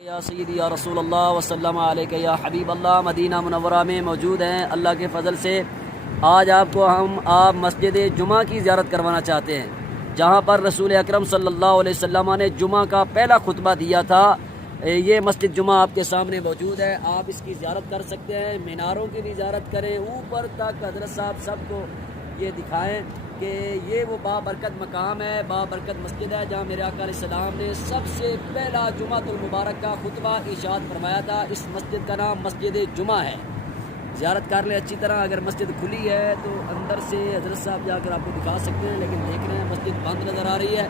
या सय्यदी या रसूल अल्लाह वसल्लम अलैका या हबीब अल्लाह मदीना मुनव्वरा में मौजूद हैं। अल्लाह के फ़ज़ल से आज आप मस्जिद जुमा की ज़ियारत करवाना चाहते हैं, जहाँ पर रसूल अकरम सल्लल्लाहु अलैहि वसल्लम ने जुमा का पहला खुतबा दिया था। ये मस्जिद जुमा आपके सामने मौजूद है, आप इसकी ज़ियारत कर सकते हैं। मीनारों की भी ज़ियारत करें, ऊपर तक हज़रत साहब सबको ये दिखाएं कि ये वो बाबरकत मकाम है, बाबरकत मस्जिद है, जहाँ मेरे आका अलैहिस्सलाम ने सबसे पहला जुमातुल मुबारक का खुतबा इरशाद फरमाया था। इस मस्जिद का नाम मस्जिद जुमा है। ज़ियारत कर लें अच्छी तरह। अगर मस्जिद खुली है तो अंदर से हज़रत साहब जाकर आपको दिखा सकते हैं, लेकिन देख रहे हैं मस्जिद बंद नज़र आ रही है।